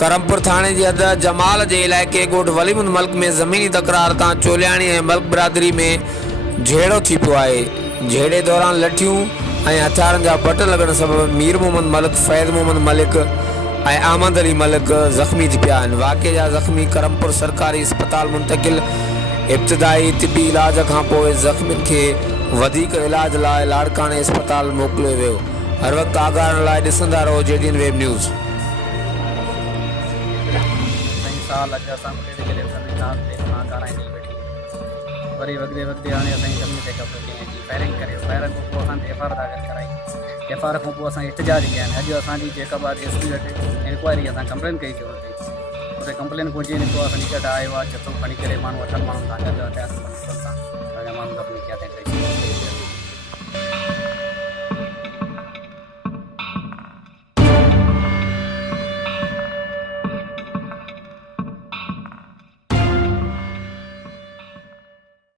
करमपुर थाने की हद जमाल के इलाइक़े ॻोठ वलीमुल मल्क में ज़मीनी तकरार तां चोलियाणी ऐं मल्क बिरादरी में झेड़ो थी पियो आहे। झेड़े दौरान लठियूं ऐं हथियारनि जा बट लॻण सबबि मीर मोहम्मद मलिक, फैज़ मोहम्मद मलिक ऐं अहमद अली मलिक ज़ख़्मी थी पिया आहिनि। वाक़े जा ज़ख़्मी करमपुर सरकारी अस्पताल मुंतकिल। इब्तिदाई तिबी इलाज खां पोइ ज़ख़्मियुनि खे वधीक इलाज लाइ लाड़काने अस्पताल मोकिलियो वियो। हर वक़्तु आगाहण लाइ ॾिसंदा रहो JDN वेब न्यूज़। साल अॼु असां वरी वॻदे हाणे असांजी ज़मीन ते कब्ज़ो कयईं, फायरिंग करे फायरिंग खां पोइ असांखे FIR दाख़िल कराई। FIR खां पोइ असां इhtजाज कया आहिनि। अॼु असांजी जैकाबाद SP वटि इंक्वायरी असां कंप्लेन कई थी। उते कंप्लेन पहुची निकितो आहे निकट आयो आहे जथो खणी करे माण्हू 8 माण्हुनि सां गॾु हथियार सां माण्हू ज़ख़्मी कया अथईं।